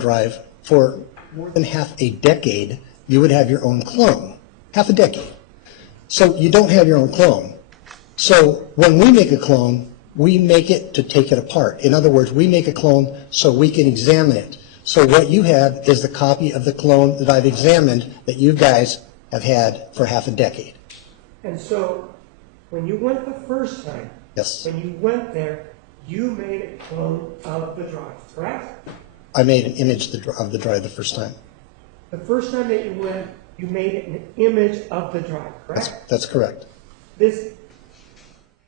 drive for more than half a decade, you would have your own clone. Half a decade. So you don't have your own clone. So when we make a clone, we make it to take it apart. In other words, we make a clone so we can examine it. So what you have is the copy of the clone that I've examined that you guys have had for half a decade. And so when you went the first time, Yes. when you went there, you made a clone of the drive, correct? I made an image of the drive the first time. The first time that you went, you made an image of the drive, correct? That's correct. This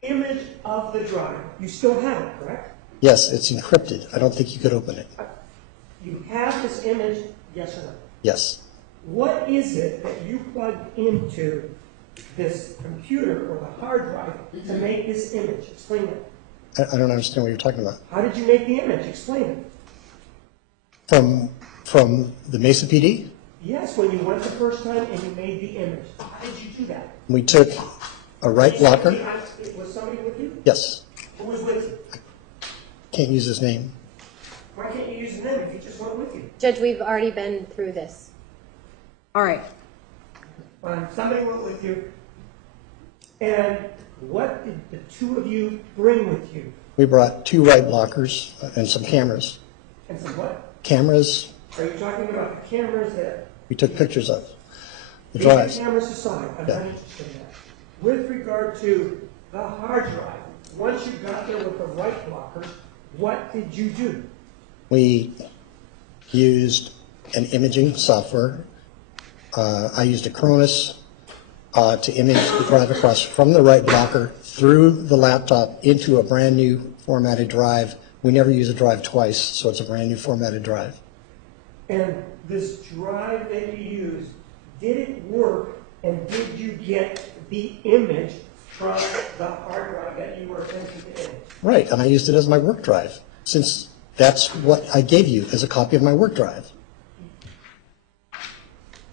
image of the drive, you still have it, correct? Yes, it's encrypted. I don't think you could open it. You have this image, yes or no? Yes. What is it that you plugged into this computer or the hard drive to make this image? Explain it. I don't understand what you're talking about. How did you make the image? Explain it. From the Mesa PD? Yes, when you went the first time and you made the image. How did you do that? We took a right blocker. Was somebody with you? Yes. Who was with you? Can't use his name. Why can't you use his name if he just went with you? Judge, we've already been through this. All right. Fine, somebody went with you. And what did the two of you bring with you? We brought 2 right blockers and some cameras. And some what? Cameras Are you talking about the cameras that... we took pictures of. The Leave drives. the cameras aside. I'm not interested in that. With regard to the hard drive, once you got there with the right blockers, what did you do? We used an imaging software. I used a Cronus to image the drive across from the right blocker through the laptop into a brand new formatted drive. We never use a drive twice, so it's a brand new formatted drive. And this drive that you used, did it work, and did you get the image from the hard drive that you were attempting to image? Right, and I used it as my work drive, since that's what I gave you as a copy of my work drive.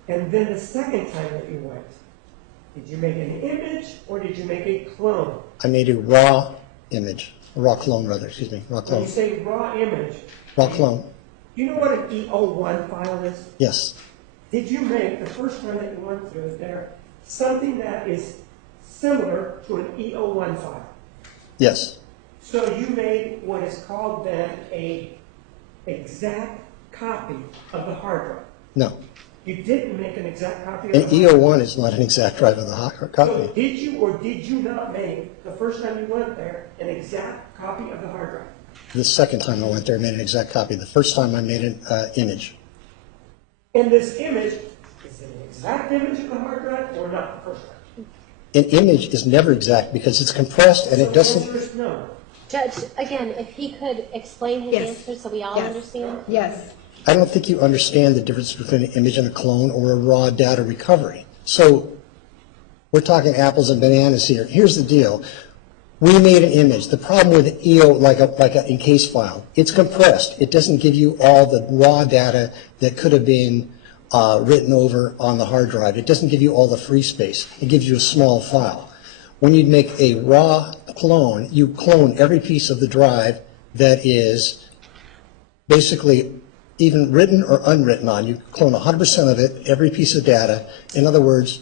And then the second time that you went, did you make an image or did you make a clone? I made a raw image, a raw clone rather, excuse me, raw When clone. you say raw image, Raw clone, do you know what an EO1 file is? yes. Did you make, the first time that you went through it there, something that is similar to an EO1 file? Yes, So you made what is called then a exact copy of the hard drive. no. You didn't make an exact copy of An the hard drive. EO1 is not an exact drive of the hard So copy. did you or did you not make, the first time you went there, an exact copy of the hard drive? The second time I went there, I made an exact copy. The first time I made an image. And this image, is it an exact image of the hard drive or not the first time? An image is never exact because it's compressed and So it doesn't. the answer is no. Judge, again, if he could explain his Yes. answer so we all Yes. understand. Yes. I don't think you understand the difference between an image and a clone or a raw data recovery. So we're talking apples and bananas here. Here's the deal. We made an image. The problem with EO, like an encased file, it's compressed. It doesn't give you all the raw data that could have been written over on the hard drive. It doesn't give you all the free space. It gives you a small file. When you make a raw clone, you clone every piece of the drive that is basically even written or unwritten on. You clone 100% of it, every piece of data. In other words,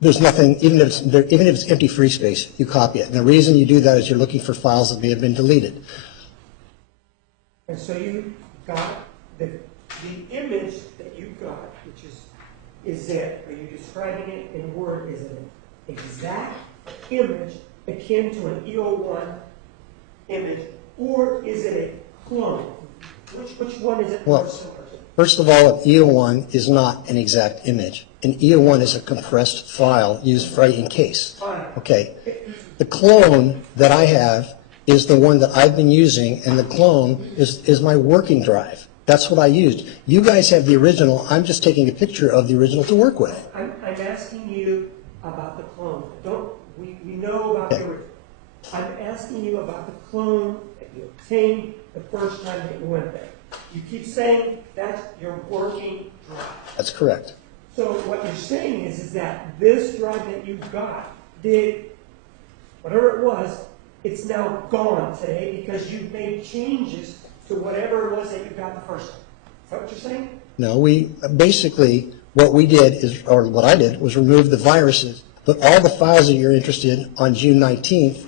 there's nothing, even if it's empty free space, you copy it. And the reason you do that is you're looking for files that may have been deleted. And so you got the image that you got, which is it, are you describing it in Word? Is it an exact image akin to an EO1 image, or is it a clone? Which one is it more similar to? First of all, an EO1 is not an exact image. An EO1 is a compressed file used for encase. Fine. Okay. The clone that I have is the one that I've been using, and the clone is my working drive. That's what I used. You guys have the original. I'm just taking a picture of the original to work with. I'm asking you about the clone. We know about the original. I'm asking you about the clone that you obtained the first time that you went there. You keep saying that's your working drive. That's correct. So what you're saying is that this drive that you got did, whatever it was, it's now gone today because you've made changes to whatever it was that you got the first time. Is that what you're saying? No, basically, what we did is, or what I did, was remove the viruses, but all the files that you're interested in on June 19th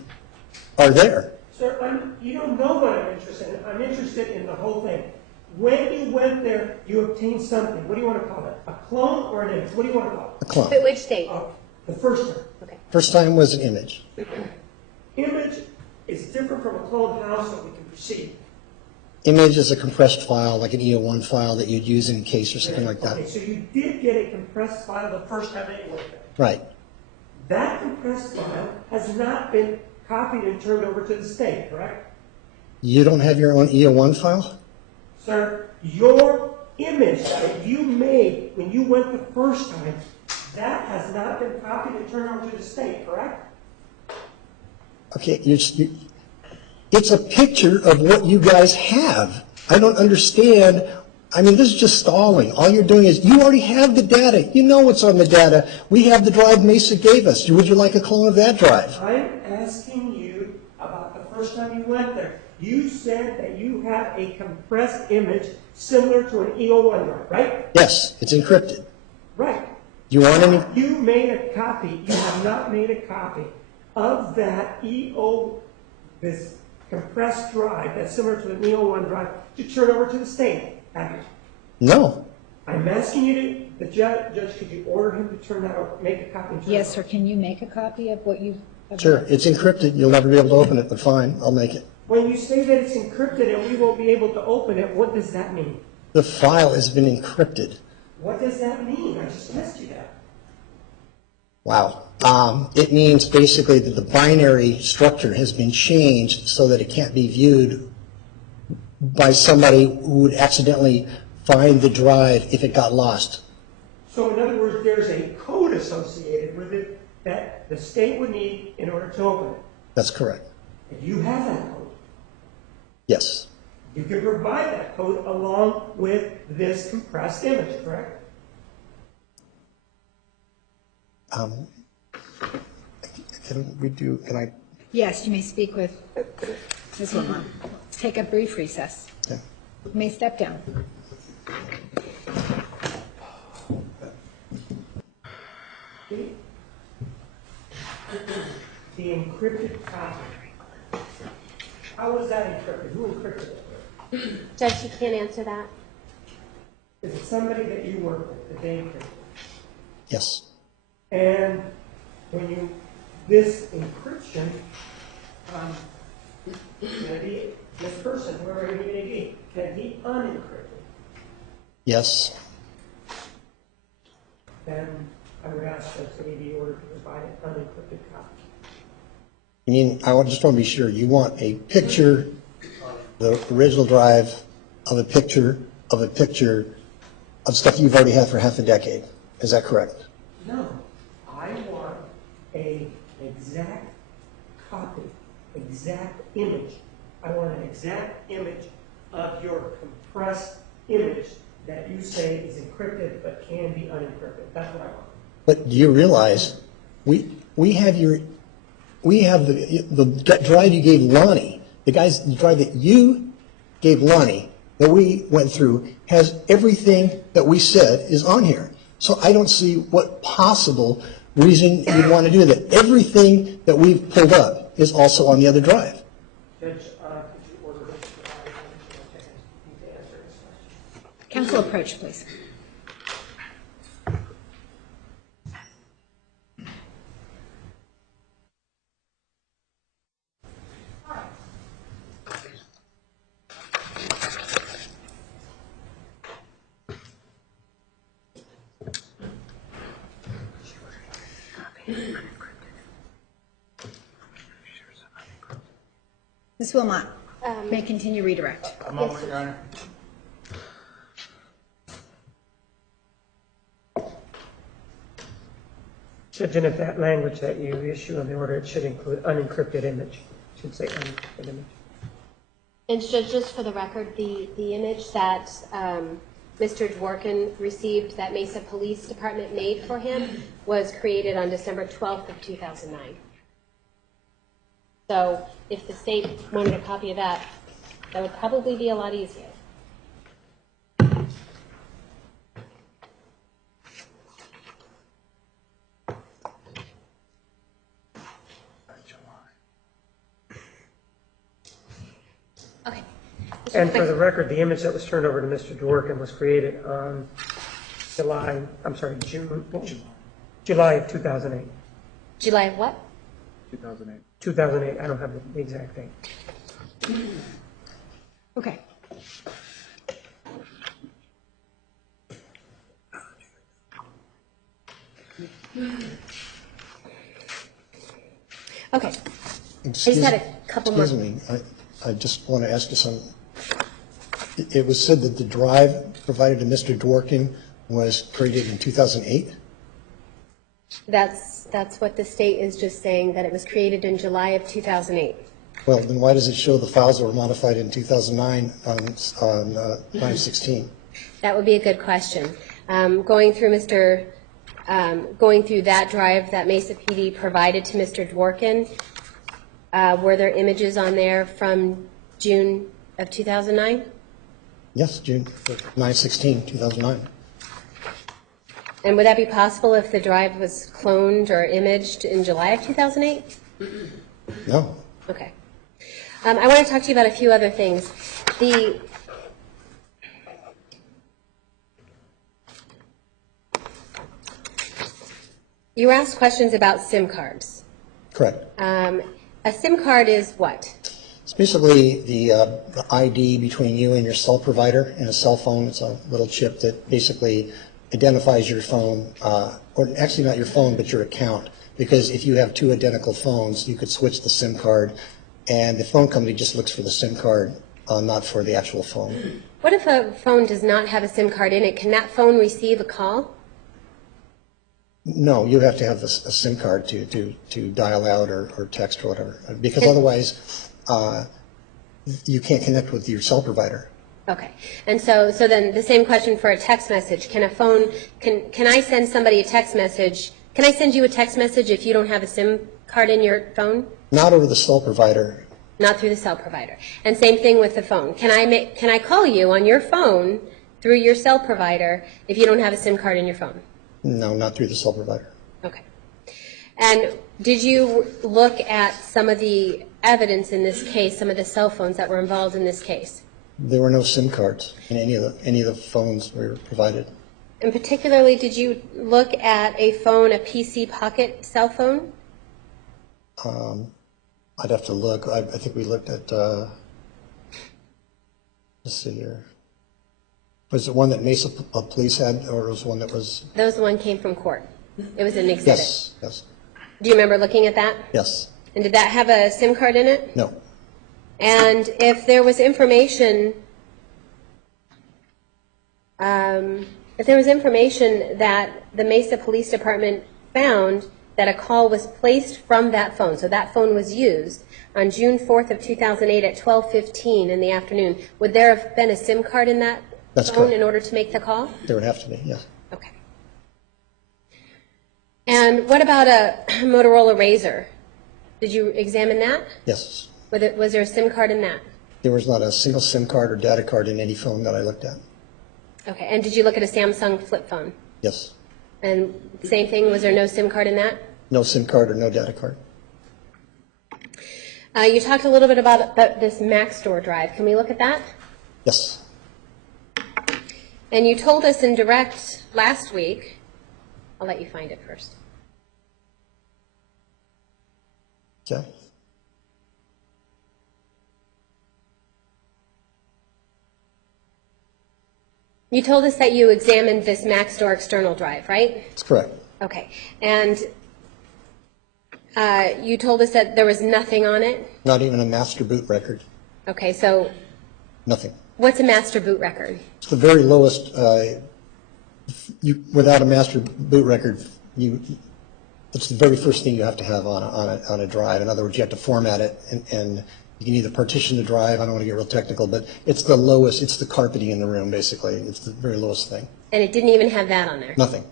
are there. Sir, you don't know what I'm interested in. I'm interested in the whole thing. When you went there, you obtained something. What do you want to call it? A clone or an image? What do you want to call it? A clone. But which date? The first time. Okay. First time was an image. Image is different from a clone house that we can proceed. Image is a compressed file, like an EO1 file that you'd use in a case or something like that. Okay, so you did get a compressed file the first time that you went there. Right. That compressed file has not been copied and turned over to the state, correct? You don't have your own EO1 file? Sir, your image that you made when you went the first time, that has not been copied and turned over to the state, correct? Okay, it's a picture of what you guys have. I don't understand. I mean, this is just stalling. All you're doing is, you already have the data. You know what's on the data. We have the drive Mesa gave us. Would you like a clone of that drive? I'm asking you about the first time you went there. You said that you have a compressed image similar to an EO1 drive, right? Yes, it's encrypted. Right. You want any? You made a copy. You have not made a copy of that this compressed drive that's similar to an EO1 drive to turn over to the state, have you? No. I'm asking you to, the judge, could you order him to turn that over, make a copy and turn Yes, it sir. over? Can you make a copy of what you've? Sure, it's encrypted. You'll never be able to open it, but fine, I'll make it. When you say that it's encrypted and we won't be able to open it, what does that mean? The file has been encrypted. What does that mean? I just asked you that. Wow. It means basically that the binary structure has been changed so that it can't be viewed by somebody who would accidentally find the drive if it got lost. So in other words, there's a code associated with it that the state would need in order to open it. That's correct. And you have that code. Yes. You can provide that code along with this compressed image, correct? Can I? Yes, you may speak with Ms. Wilmot. Take a brief recess. Okay. You may step down. The encrypted copy. How was that encrypted? Who encrypted it? Judge, you can't answer that. Is it somebody that you work with that they encrypted? Yes. And when you, this encryption, can be, this person, whoever he may be, can be unencrypted. Yes. Then I would ask that he be ordered to provide an unencrypted copy. I mean, just want to be sure. You want a picture of the original drive of a picture of stuff you've already had for half a decade. Is that correct? No, I want an exact copy, exact image. I want an exact image of your compressed image that you say is encrypted but can be unencrypted. That's what I want. But do you realize we have the drive you gave Lonnie, the drive that you gave Lonnie that we went through has everything that we said is on here. So I don't see what possible reason you'd want to do that. Everything that we've pulled up is also on the other drive. Judge, could you order him to provide an to answer this question? Council approach, please. Ms. Wilmot, may continue redirect. A moment, Your Honor. Judge, and if that language that you issue in the order, it should include unencrypted image. It should say unencrypted image. And Judge, just for the record, the image that Mr. Dworkin received that Mesa Police Department made for him was created on December 12th of 2009. So if the state wanted a copy of that, That would probably be a lot easier. Okay. And for the record, the image that was turned over to Mr. Dworkin was created on July of 2008. July of what? 2008, I don't have the exact date. Okay. Okay. I just had a couple more. Excuse me, I just want to ask you something. It was said that the drive provided to Mr. Dworkin was created in 2008? That's what the state is just saying, that it was created in July of 2008. Well, then why does it show the files were modified in 2009 on 9/16? That would be a good question. Going through that drive that Mesa PD provided to Mr. Dworkin, were there images on there from June of 2009? Yes, June 9/16, 2009. And would that be possible if the drive was cloned or imaged in July of 2008? No. Okay. I want to talk to you about a few other things. You were asked questions about SIM cards. Correct. A SIM card is what? It's basically the ID between you and your cell provider in a cell phone. It's a little chip that basically identifies your phone, or actually not your phone, but your account. Because if you have two identical phones, you could switch the SIM card, and the phone company just looks for the SIM card, not for the actual phone. What if a phone does not have a SIM card in it? Can that phone receive a call? No, you have to have a SIM card to dial out or text or whatever, because otherwise you can't connect with your cell provider. Okay. And so then the same question for a text message. Can I send somebody a text message? Can I send you a text message if you don't have a SIM card in your phone? Not over the cell provider. Not through the cell provider. And same thing with the phone. Can I call you on your phone through your cell provider if you don't have a SIM card in your phone? No, not through the cell provider. Okay. And did you look at some of the evidence in this case, some of the cell phones that were involved in this case? There were no SIM cards in any of the phones we were provided. And particularly, did you look at a phone, a PC Pocket cell phone? I'd have to look. I think we looked at, let's see here. Was it one that Mesa Police had, or was one that was? That was the one came from court. It was an exhibit. Yes. Do you remember looking at that? Yes. And did that have a SIM card in it? No. And if there was information, that the Mesa Police Department found that a call was placed from that phone, so that phone was used on June 4th of 2008 at 12:15 in the afternoon, would there have been a SIM card in that That's phone correct. in order to make the call? There would have to be, yes. Okay. And what about a Motorola Razr? Did you examine that? Yes. Was there a SIM card in that? There was not a single SIM card or data card in any phone that I looked at. Okay. And did you look at a Samsung flip phone? Yes. And same thing, was there no SIM card in that? No SIM card or no data card. You talked a little bit about this Maxtor drive. Can we look at that? Yes. And you told us in direct last week, I'll let you find it first. Okay. You told us that you examined this Maxtor external drive, right? That's correct. Okay. And you told us that there was nothing on it? Not even a master boot record. Okay, so Nothing. what's a master boot record? It's the very lowest. Without a master boot record, it's the very first thing you have to have on a drive. In other words, you have to format it, and you can either partition the drive. I don't want to get real technical, but it's the lowest. It's the carpeting in the room, basically. It's the very lowest thing. And it didn't even have that on there? Nothing.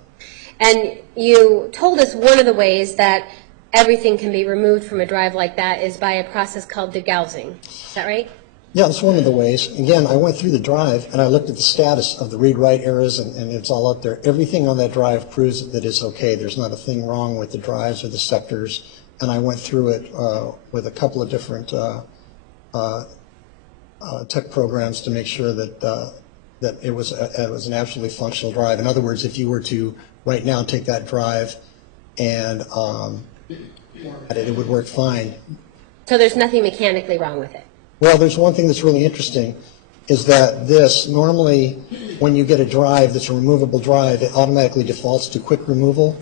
And you told us one of the ways that everything can be removed from a drive like that is by a process called degaussing. Is that right? Yeah, that's one of the ways. Again, I went through the drive and I looked at the status of the read-write errors, and it's all up there. Everything on that drive proves that it's okay. There's not a thing wrong with the drives or the sectors. And I went through it with a couple of different tech programs to make sure that that it was an absolutely functional drive. In other words, if you were to right now take that drive and it would work fine. So there's nothing mechanically wrong with it? Well, there's one thing that's really interesting, is that this, normally, when you get a drive that's a removable drive, it automatically defaults to quick removal,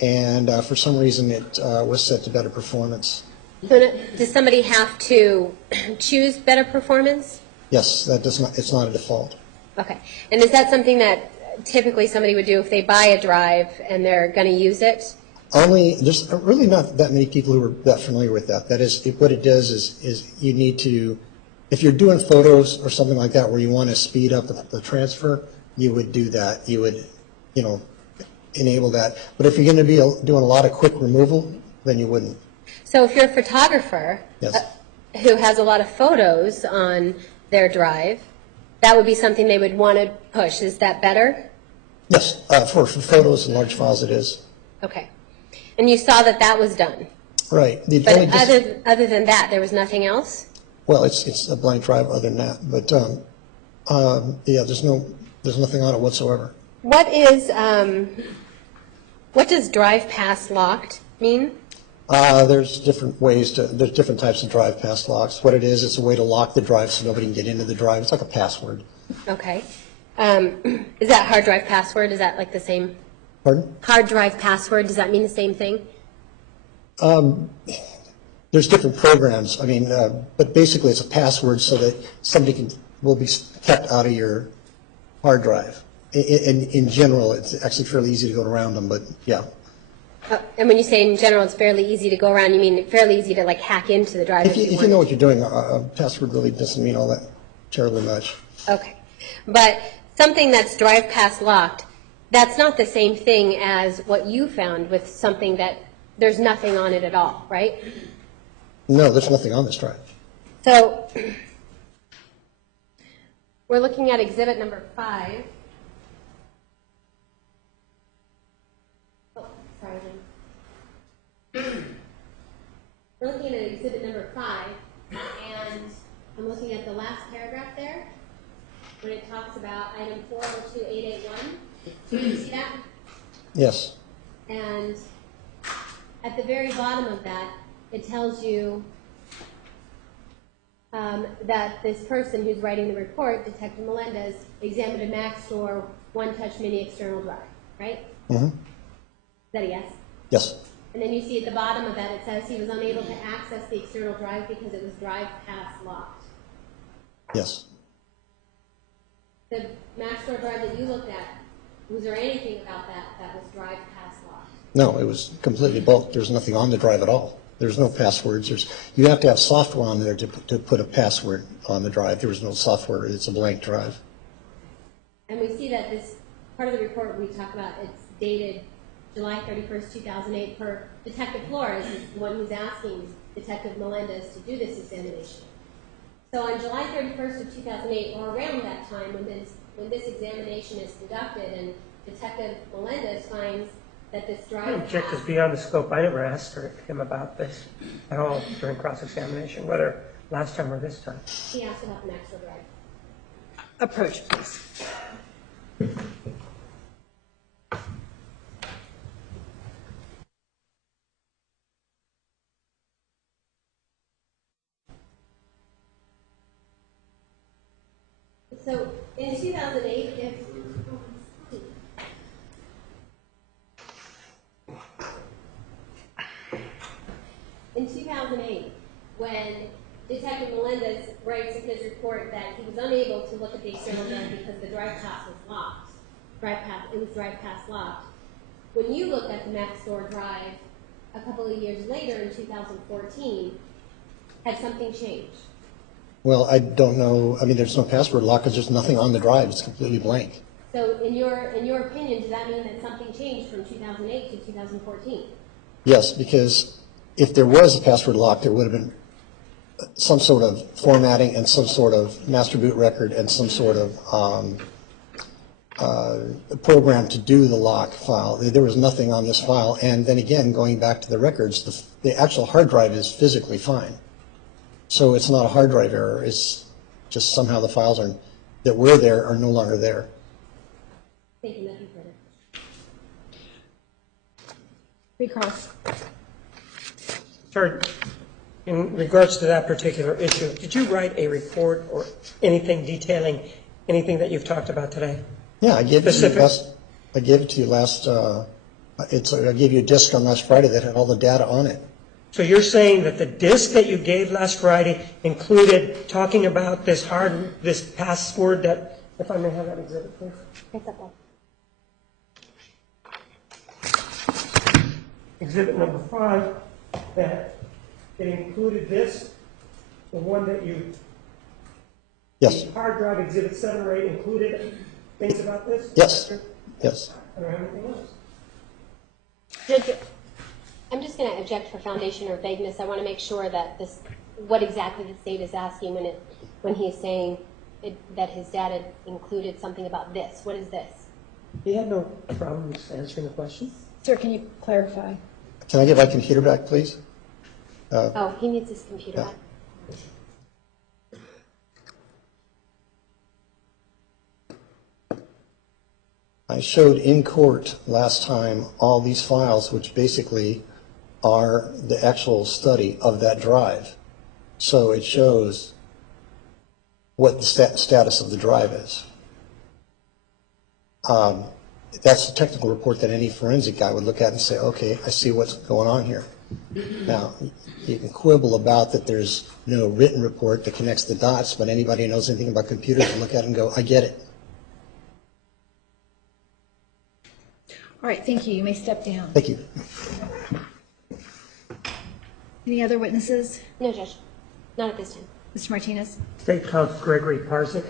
and for some reason it was set to better performance. So does somebody have to choose better performance? Yes, that does not, it's not a default. Okay. And is that something that typically somebody would do if they buy a drive and they're going to use it? There's really not that many people who are that familiar with that. That is, what it does is you need to, if you're doing photos or something like that where you want to speed up the transfer, you would do that. You would, enable that. But if you're going to be doing a lot of quick removal, then you wouldn't. So if you're a photographer Yes. Who has a lot of photos on their drive, that would be something they would want to push. Is that better? Yes, for photos and large files it is. Okay. And you saw that that was done. Right. The But only other than that, there was nothing else? well, it's a blank drive other than that. But yeah, there's nothing on it whatsoever. What does drive pass locked mean? There's different there's different types of drive pass locks. What it is, it's a way to lock the drive so nobody can get into the drive. It's like a password. Okay. Is that hard drive password? Is that like the same? Pardon? Hard drive password, does that mean the same thing? There's different programs. I mean, but basically it's a password so that somebody will be kept out of your hard drive. In general, it's actually fairly easy to go around them, but yeah. And when you say in general it's fairly easy to go around, you mean fairly easy to like hack into the drive? If you know what you're doing, a password really doesn't mean all that terribly much. Okay. But something that's drive pass locked, that's not the same thing as what you found with something that there's nothing on it at all, right? No, there's nothing on this drive. So we're looking at exhibit number 5. Oh, sorry. We're looking at exhibit number 5, and I'm looking at the last paragraph there, when it talks about item 402881. Do you see that? Yes. And at the very bottom of that, it tells you that this person who's writing the report, Detective Melendez, examined a Maxtor one-touch mini external drive, right? Mm-hmm. Is that a yes? Yes. And then you see at the bottom of that, it says he was unable to access the external drive because it was drive pass locked. Yes. The Maxtor drive that you looked at, was there anything about that was drive pass locked? No, it was completely bulk. There's nothing on the drive at all. There's no passwords. You have to have software on there to put a password on the drive. There was no software. It's a blank drive. And we see that this part of the report we talk about, it's dated July 31st, 2008, per Detective Flores, is the one who's asking Detective Melendez to do this examination. So on July 31st of 2008, or around that time when this examination is conducted and Detective Melendez finds that this drive... Object is beyond the scope. I never asked him about this at all during cross-examination, whether last time or this time. He asked about the Maxtor drive. Approach, please. So in 2008, when Detective Melendez writes in his report that he was unable to look at the external drive because the drive pass was locked, it was drive pass locked. When you looked at the Maxtor drive a couple of years later in 2014, had something changed? Well, I don't know. I mean, there's no password lock because there's nothing on the drive. It's completely blank. So in your opinion, does that mean that something changed from 2008 to 2014? Yes, because if there was a password lock, there would have been some sort of formatting and some sort of master boot record and some sort of program to do the lock file. There was nothing on this file. And then again, going back to the records, the actual hard drive is physically fine. So it's not a hard drive error. It's just somehow the files that were there are no longer there. Thank you, nothing further. Recross. Sir, in regards to that particular issue, did you write a report or anything detailing anything that you've talked about today? Yeah, I gave it to you Specific? last. I gave it to you last. I gave you a disc on last Friday that had all the data on it. So you're saying that the disc that you gave last Friday included talking about this password that, if I may have that exhibit, please? Thanks, Bob. Exhibit number 5, that it included this, the one that you, Yes. the hard drive exhibit 7 or 8 included things about this? Yes. Yes. I don't have anything else. Judge, I'm just going to object for foundation or vagueness. I want to make sure that what exactly the state is asking when he's saying that his data included something about this. What is this? He had no problems answering the question. Sir, can you clarify? Can I get my computer back, please? Oh, he needs his computer back. I showed in court last time all these files, which basically are the actual study of that drive. So it shows what the status of the drive is. That's the technical report that any forensic guy would look at and say, okay, I see what's going on here. Now, you can quibble about that there's no written report that connects the dots, but anybody who knows anything about computers can look at it and go, I get it. All right, thank you. You may step down. Thank you. Any other witnesses? No, Judge. Not at this time. Mr. Martinez? State Counsel Gregory Parzik.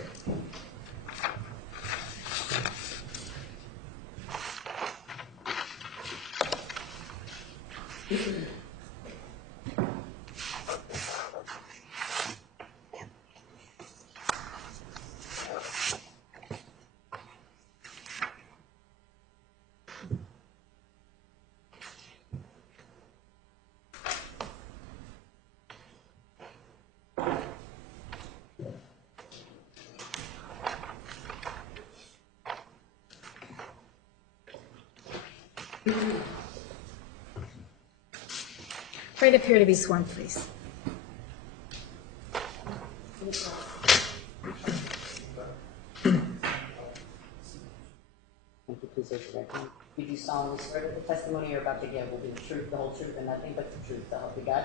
Right up here to be sworn, please. Please raise your right hand. You do solemnly swear that the testimony you're about to give will be the truth, the whole truth, and nothing but the truth, so help you God?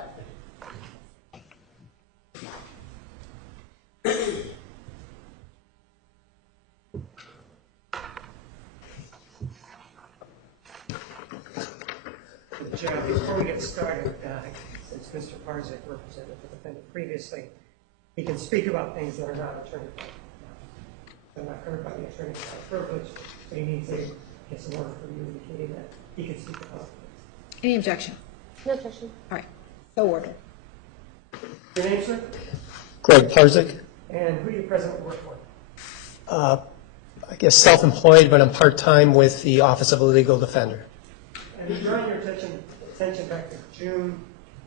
Judge, before we get started, since Mr. Parzik represented the defendant previously, he can speak about things that are not attorney-client. They're not covered by the attorney-client privilege, but he needs to get some order from you indicating that he can speak about things. Any objection? No objection. All right, so ordered. Your name, sir? Greg Parzik. And who do you presently work for? I guess self-employed, but I'm part-time with the Office of a Legal Defender. And drawing your attention back to June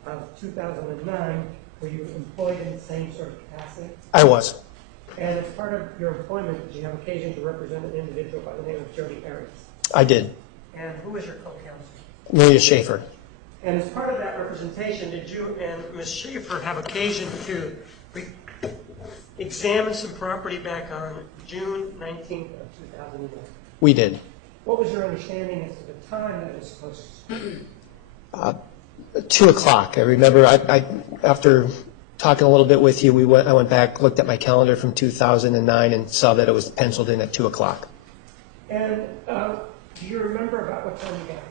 of 2009, were you employed in the same sort of capacity? I was. And as part of your employment, did you have occasion to represent an individual by the name of Jodi Arias? I did. And who was your co-counsel? Maria Schaefer. And as part of that representation, did you and Ms. Schaefer have occasion to examine some property back on June 19th of 2009? We did. What was your understanding as to the time that was supposed to start? 2 o'clock. I remember after talking a little bit with you, I went back, looked at my calendar from 2009 and saw that it was penciled in at 2 o'clock. And do you remember about what time you got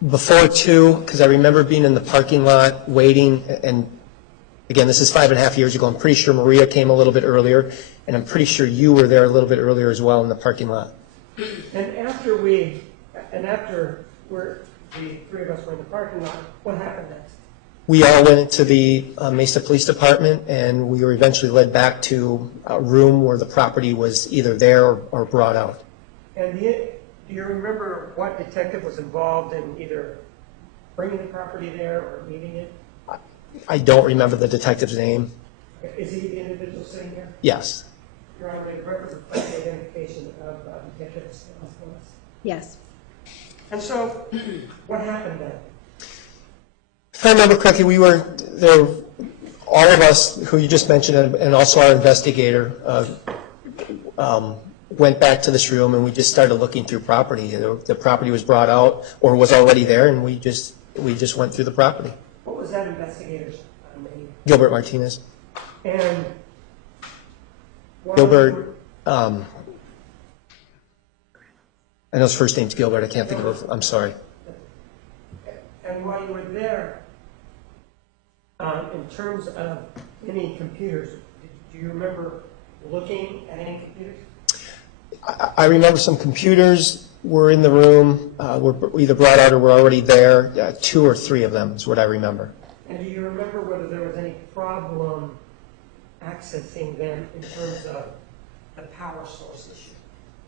there? Before 2, because I remember being in the parking lot waiting, and again, this is 5.5 years ago. I'm pretty sure Maria came a little bit earlier, and I'm pretty sure you were there a little bit earlier as well in the parking lot. And after the three of us were in the parking lot, what happened next? We all went into the Mesa Police Department, and we were eventually led back to a room where the property was either there or brought out. And do you remember what detective was involved in either bringing the property there or meeting it? I don't remember the detective's name. Is he the individual sitting here? Yes. Your Honor, may the record reflect the identification of Detective Ellis? Yes. And so, what happened then? If I remember correctly, we were there, all of us who you just mentioned, and also our investigator, went back to this room, and we just started looking through property. The property was brought out or was already there, and we just went through the property. What was that investigator's name? Gilbert Martinez. And Gilbert, I know his first name's Gilbert. I can't think of it. I'm sorry. And while you were there, in terms of any computers, do you remember looking at any computers? I remember some computers were in the room, were either brought out or were already there. 2 or 3 of them is what I remember. And do you remember whether there was any problem accessing them in terms of the power source issue?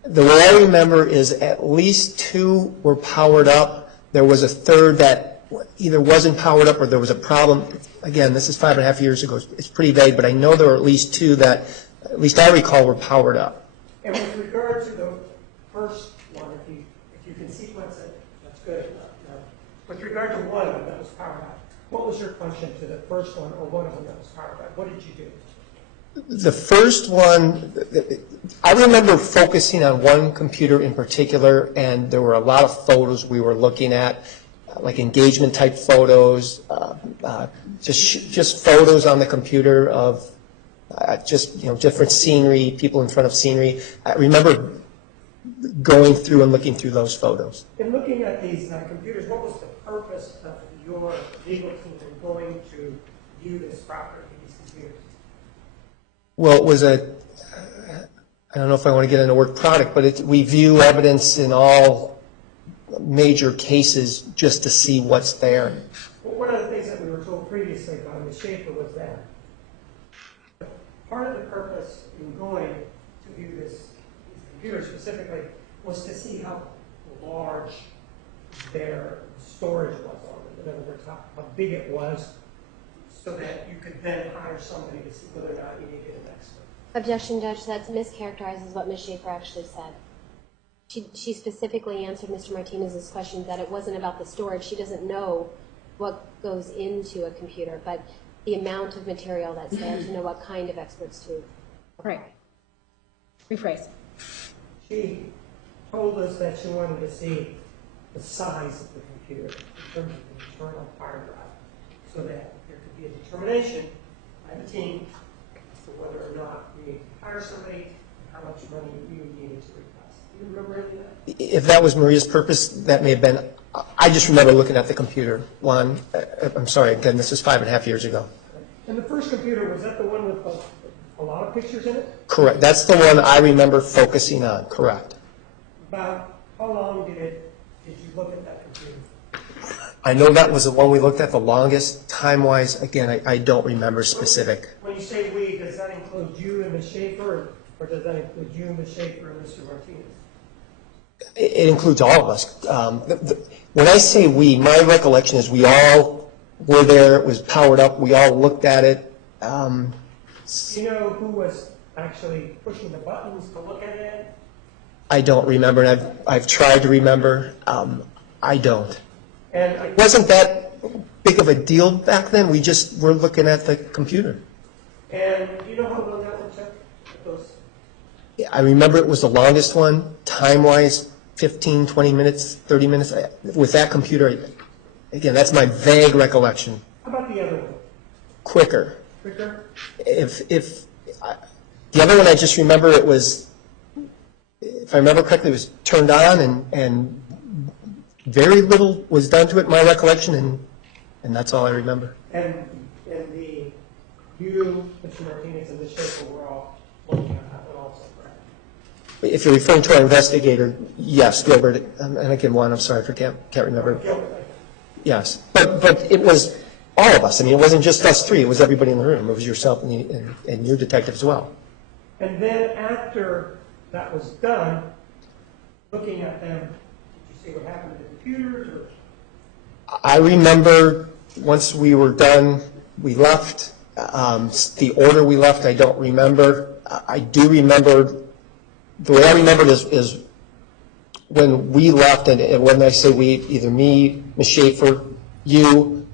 The way I remember is at least 2 were powered up. There was a third that either wasn't powered up or there was a problem. Again, this is 5.5 years ago. It's pretty vague, but I know there were at least 2 that, at least I recall, were powered up. And with regard to the first one, if you can sequence it, that's good enough. With regard to one of them that was powered up, what was your function to the first one or one of them that was powered up? What did you do? The first one, I remember focusing on one computer in particular, and there were a lot of photos we were looking at, like engagement type photos, just photos on the computer of different scenery, people in front of scenery. I remember going through and looking through those photos. In looking at these computers, what was the purpose of your legal team in going to view this property, these computers? Well, it was I don't know if I want to get into work product, but we view evidence in all major cases just to see what's there. Well, one of the things that we were told previously by Ms. Schaefer was that part of the purpose in going to view these computers specifically was to see how large their storage was on them. In other words, how big it was, so that you could then hire somebody to see whether or not you needed an expert. Objection, Judge, that mischaracterizes what Ms. Schaefer actually said. She specifically answered Mr. Martinez's question that it wasn't about the storage. She doesn't know what goes into a computer, but the amount of material that's there to know what kind of experts to. Right. Rephrase. She told us that she wanted to see the size of the computer in terms of the internal hard drive, so that there could be a determination by the team as to whether or not we need to hire somebody, how much money you needed to request. Do you remember any of that? If that was Maria's purpose, that may have been. I just remember looking at the computer. I'm sorry, again, this is 5.5 years ago. And the first computer, was that the one with a lot of pictures in it? Correct. That's the one I remember focusing on. Correct. About how long did you look at that computer? I know that was the one we looked at the longest. Time-wise, again, I don't remember specific. When you say we, does that include you and Ms. Schaefer, or does that include you, Ms. Schaefer, and Mr. Martinez? It includes all of us. When I say we, my recollection is we all were there. It was powered up. We all looked at it. Do you know who was actually pushing the buttons to look at it? I don't remember, and I've tried to remember. I don't. And It wasn't that big of a deal back then. We just were looking at the computer. do you know how long that one took? Those, I remember it was the longest one, time-wise, 15, 20 minutes, 30 minutes. With that computer, again, that's my vague recollection. how about the other one? Quicker. Quicker? The other one, I just remember it was, if I remember correctly, it was turned on and very little was done to it, my recollection, and that's all I remember. And you, Mr. Martinez, and Ms. Schaefer were all looking at that one also, correct? If you're referring to our investigator, yes, Gilbert, and again, I'm sorry, I can't remember. Gilbert, Yes, but it was, all of us. I mean, it wasn't just us three, it was everybody in the room. It was yourself and your detective as well. And then after that was done, looking at them, did you see what happened to the computers? Or? I remember once we were done, we left. The order we left, I don't remember. I do remember, the way I remember it is when we left, and when I say we, either me, Ms. Schaefer, you,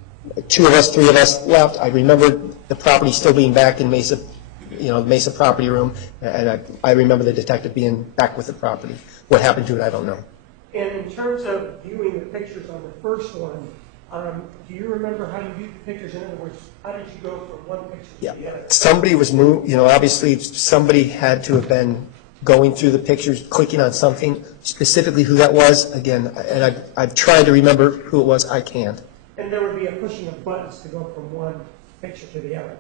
two of us, three of us left, I remember the property still being back in Mesa, Mesa property room, and I remember the detective being back with the property. What happened to it, I don't know. And in terms of viewing the pictures on the first one, do you remember how you viewed the pictures? In other words, how did you go from one picture to the other? Somebody was moved, obviously somebody had to have been going through the pictures, clicking on something, specifically who that was, again, and I've tried to remember who it was, I can't. And there would be a pushing of buttons to go from one picture to the other.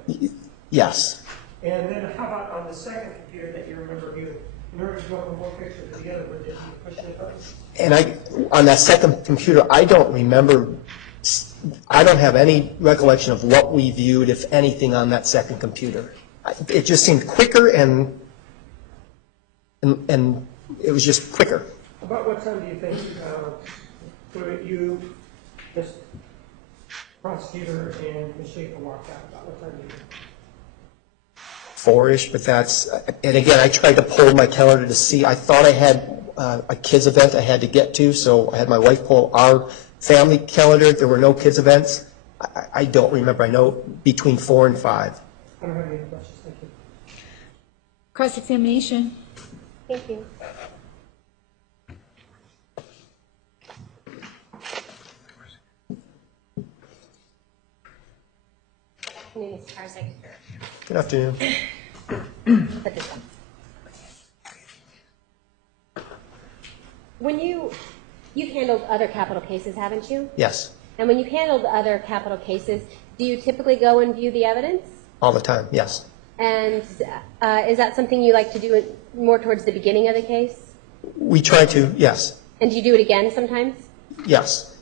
Yes. And then how about on the second computer that you remember viewing? In order to go from one picture to the other, would there be a pushing of buttons? And on that second computer, I don't remember, I don't have any recollection of what we viewed, if anything, on that second computer. It just seemed quicker and it was just quicker. About what time do you think you, this prosecutor, and Ms. Schaefer walked out? About what time do you think? 4-ish, but that's, and again, I tried to pull my calendar to see. I thought I had a kids event I had to get to, so I had my wife pull our family calendar. There were no kids events. I don't remember. I know between 4 and 5. I don't have any questions. Thank you. Cross-examination. Thank you. My name is Tarzan. Good afternoon. Put this on. When you've handled other capital cases, haven't you? Yes, And when you've handled other capital cases, do you typically go and view the evidence? all the time, yes. And is that something you like to do more towards the beginning of the case? We try to, yes, And do you do it again sometimes? yes.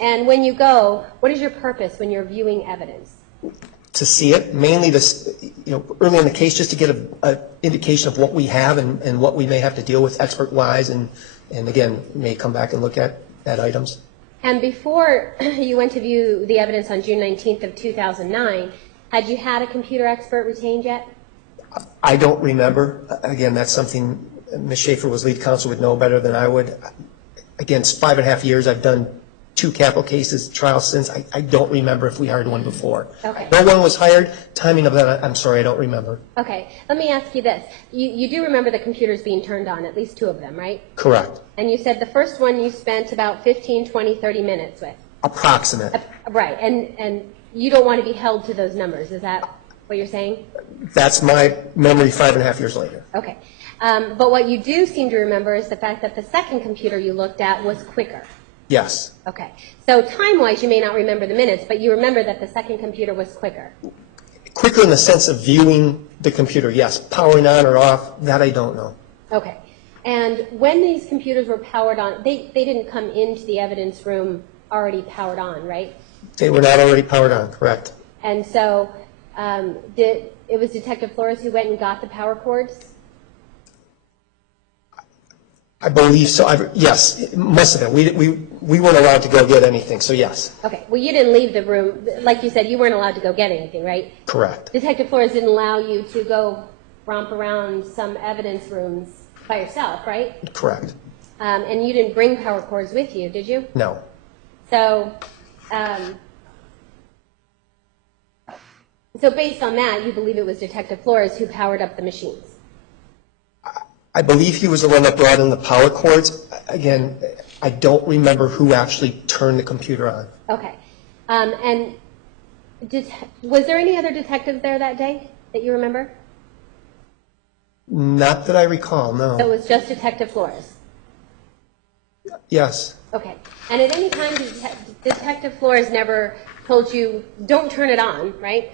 And when you go, what is your purpose when you're viewing evidence? To see it, mainly this, early in the case, just to get an indication of what we have and what we may have to deal with expert-wise, and again, may come back and look at items. And before you went to view the evidence on June 19th of 2009, had you had a computer expert retained yet? I don't remember. Again, that's something Ms. Schaefer was lead counsel, would know better than I would. Again, it's 5.5 years. I've done 2 capital cases, trials since. I don't remember if we hired one before. Okay. No one was hired. Timing of that, I'm sorry, I don't remember. Okay, let me ask you this. You do remember the computers being turned on, at least 2 of them, right? Correct. And you said the first one you spent about 15, 20, 30 minutes with. Approximate. Right, and you don't want to be held to those numbers. Is that what you're saying? That's my memory 5.5 years later. Okay. But what you do seem to remember is the fact that the second computer you looked at was quicker. Yes. Okay. So time-wise, you may not remember the minutes, but you remember that the second computer was quicker. Quicker in the sense of viewing the computer, yes. Powering on or off, that I don't know. Okay. And when these computers were powered on, they didn't come into the evidence room already powered on, right? They were not already powered on, correct. And so it was Detective Flores who went and got the power cords? I believe so. Yes, it must have been. We weren't allowed to go get anything, so yes. Okay. Well, you didn't leave the room. Like you said, you weren't allowed to go get anything, right? Correct. Detective Flores didn't allow you to go romp around some evidence rooms by yourself, right? Correct. And you didn't bring power cords with you, did you? No. So based on that, you believe it was Detective Flores who powered up the machines? I believe he was the one that brought in the power cords. Again, I don't remember who actually turned the computer on. Okay. And was there any other detectives there that day that you remember? Not that I recall, no. So it was just Detective Flores? Yes. Okay. And at any time, Detective Flores never told you, don't turn it on, right?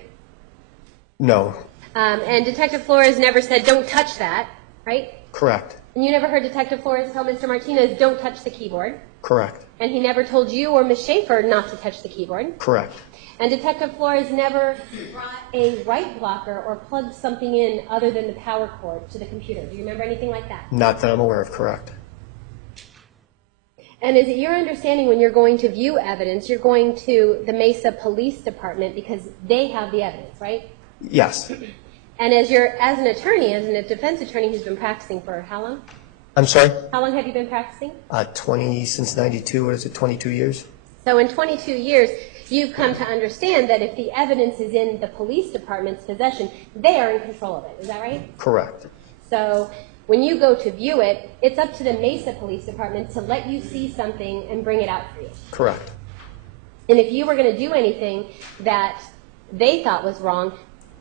No. And Detective Flores never said, don't touch that, right? Correct. And you never heard Detective Flores tell Mr. Martinez, don't touch the keyboard? Correct. And he never told you or Ms. Schaefer not to touch the keyboard? Correct. And Detective Flores never brought a write blocker or plugged something in other than the power cord to the computer. Do you remember anything like that? Not that I'm aware of, correct. And is it your understanding when you're going to view evidence, you're going to the Mesa Police Department because they have the evidence, right? Yes. And as an attorney, as a defense attorney who's been practicing for how long? I'm sorry? How long have you been practicing? 20, since 92, what is it, 22 years? So in 22 years, you've come to understand that if the evidence is in the police department's possession, they are in control of it. Is that right? Correct. So when you go to view it, it's up to the Mesa Police Department to let you see something and bring it out for you. Correct. And if you were going to do anything that they thought was wrong,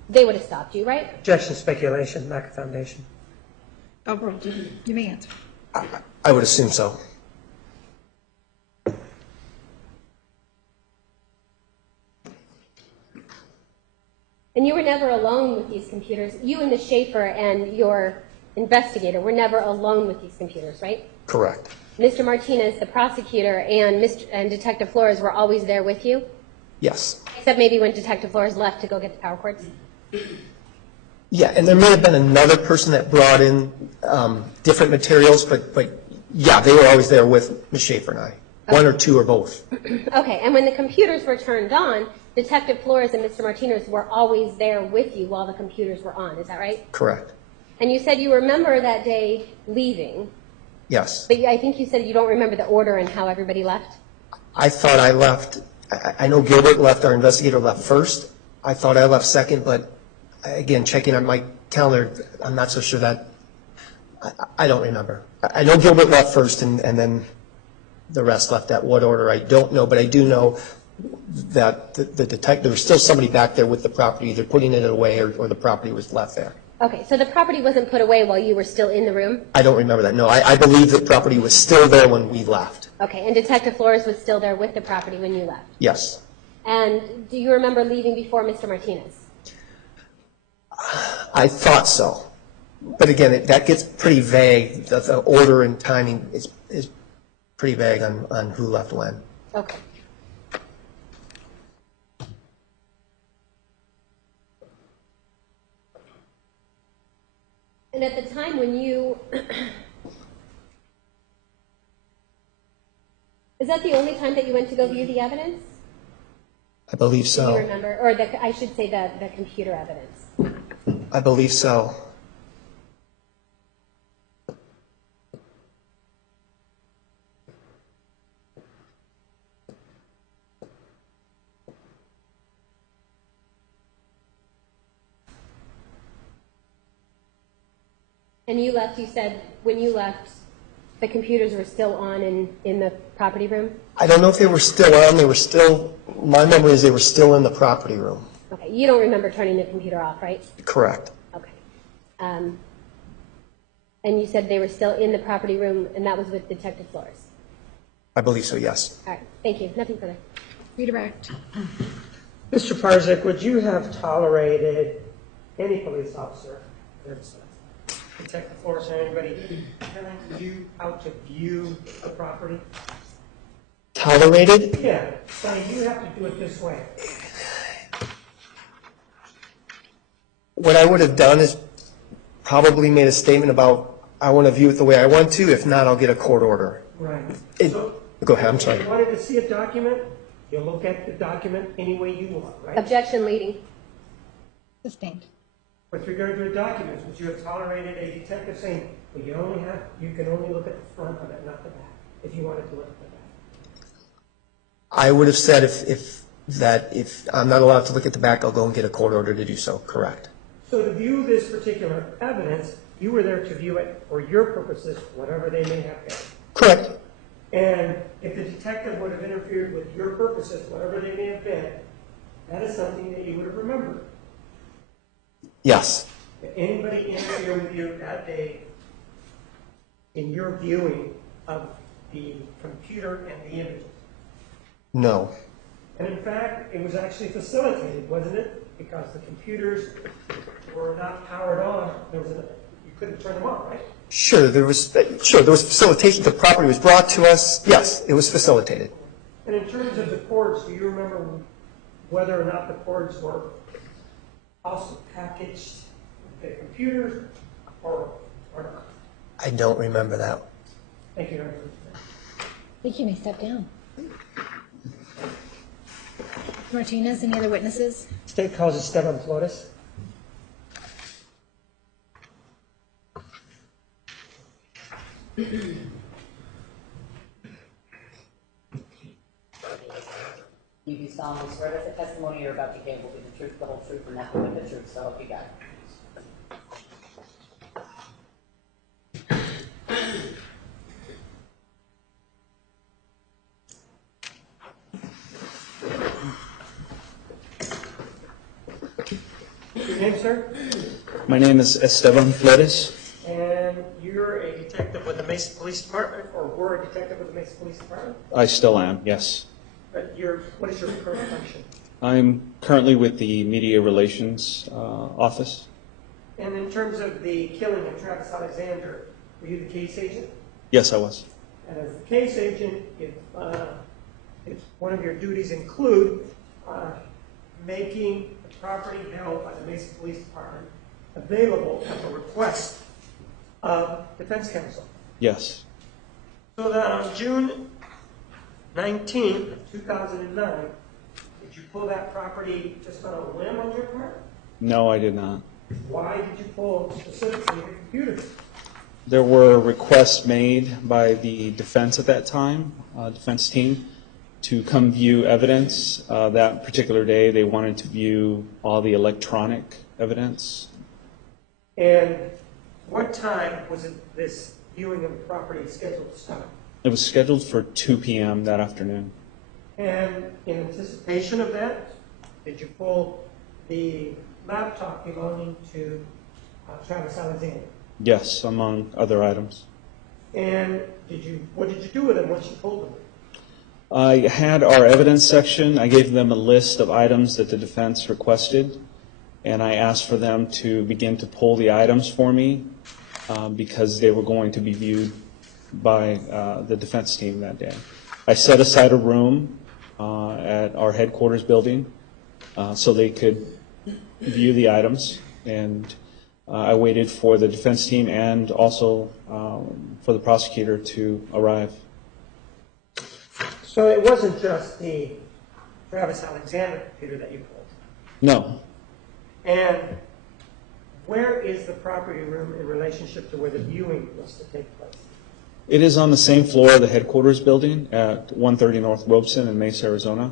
they would have stopped you, right? Objection, speculation, lack of foundation. Overruled. You may answer. I would assume so. And you were never alone with these computers. You and the Schaefer and your investigator were never alone with these computers, right? Correct. Mr. Martinez, the prosecutor, and Detective Flores were always there with you? Yes. Except maybe when Detective Flores left to go get the power cords? Yeah, and there may have been another person that brought in different materials, but yeah, they were always there with Ms. Schaefer and I. One or two or both. Okay, and when the computers were turned on, Detective Flores and Mr. Martinez were always there with you while the computers were on, is that right? Correct. And you said you remember that day leaving, Yes. but I think you said you don't remember the order and how everybody left? I thought I left, I know Gilbert left, our investigator left first. I thought I left second, but again, checking on my calendar, I'm not so sure that, I don't remember. I know Gilbert left first and then the rest left. At what order, I don't know, but I do know that the detective, there was still somebody back there with the property, either putting it away or the property was left there. Okay, so the property wasn't put away while you were still in the room? I don't remember that. No, I believe the property was still there when we left. Okay, and Detective Flores was still there with the property when you left? Yes. And do you remember leaving before Mr. Martinez? I thought so. But again, that gets pretty vague. The order and timing is pretty vague on who left when. Okay. And at the time when you, is that the only time that you went to go view the evidence? I believe Do you so. remember? Or I should say the computer evidence. I believe so. And you left, you said, when you left, the computers were still on in the property room? I don't know if they were still on. They were still, my memory is they were still in the property room. Okay, you don't remember turning the computer off, right? Correct. Okay. And you said they were still in the property room, and that was with Detective Flores? I believe so, yes. All right, thank you. Nothing further. Redirect. Mr. Parzak, would you have tolerated any police officer, Detective Flores or anybody, telling you how to view the property? Tolerated? Yeah, saying you have to do it this way. What I would have done is probably made a statement about, I want to view it the way I want to. If not, I'll get a court order. Right. Go ahead, I'm sorry. If you wanted to see a document, you'll look at the document any way you want, right? Objection leading. Sustained. With regard to a document, would you have tolerated a detective saying, well, you can only look at the front of it, not the back, if you wanted to look at the back? I would have said if I'm not allowed to look at the back, I'll go and get a court order to do so. Correct. So to view this particular evidence, you were there to view it for your purposes, whatever they may have been. Correct. And if the detective would have interfered with your purposes, whatever they may have been, that is something that you would have remembered. Yes. Did anybody interfere with you that day in your viewing of the computer and the images? No. And in fact, it was actually facilitated, wasn't it? Because the computers were not powered on. You couldn't turn them on, right? Sure, there was facilitation. The property was brought to us. Yes, it was facilitated. And in terms of the courts, do you remember whether or not the cords were also packaged with the computers or not? I don't remember that. Thank you very much. I think you may step down. Martinez, any other witnesses? State calls Esteban Flores. You do solemnly swear that the testimony you're about to give will be the truth, the whole truth, and nothing but the truth, so help you God. Your name, sir? My name is Esteban Flores. And you're a detective with the Mesa Police Department, or were a detective with the Mesa Police Department? I still am, yes. But what is your current function? I'm currently with the Media Relations Office. And in terms of the killing of Travis Alexander, were you the case agent? Yes, I was. And as the case agent, if one of your duties include making the property held by the Mesa Police Department available at the request of defense counsel. Yes. So that on June 19th, 2009, did you pull that property just on a whim on your part? No, I did not. Why did you pull specifically the computers? There were requests made by the defense at that time, defense team, to come view evidence. That particular day, they wanted to view all the electronic evidence. And what time was this viewing of the property scheduled to start? It was scheduled for 2 p.m. that afternoon. And in anticipation of that, did you pull the laptop belonging to Travis Alexander? Yes, among other items. And what did you do with them once you pulled them? I had our evidence section. I gave them a list of items that the defense requested, and I asked for them to begin to pull the items for me because they were going to be viewed by the defense team that day. I set aside a room at our headquarters building so they could view the items, and I waited for the defense team and also for the prosecutor to arrive. So it wasn't just the Travis Alexander computer that you pulled. No. And where is the property room in relationship to where the viewing was to take place? It is on the same floor of the headquarters building at 130 North Robeson in Mesa, Arizona.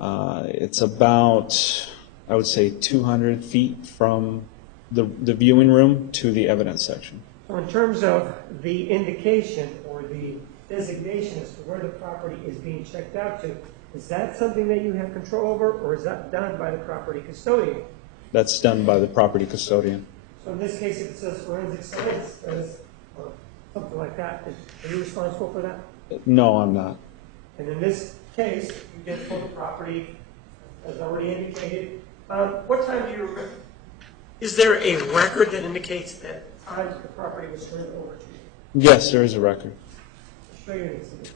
It's about, I would say, 200 feet from the viewing room to the evidence section. So in terms of the indication or the designation as to where the property is being checked out to, is that something that you have control over, or is that done by the property custodian? That's done by the property custodian. So in this case, if it says forensic science, or something like that, are you responsible for that? No, I'm not. And in this case, you did pull the property, as already indicated. What time do you remember? Is there a record that indicates that time the property was turned over to you? Yes, there is a record. I'll show you an exhibit.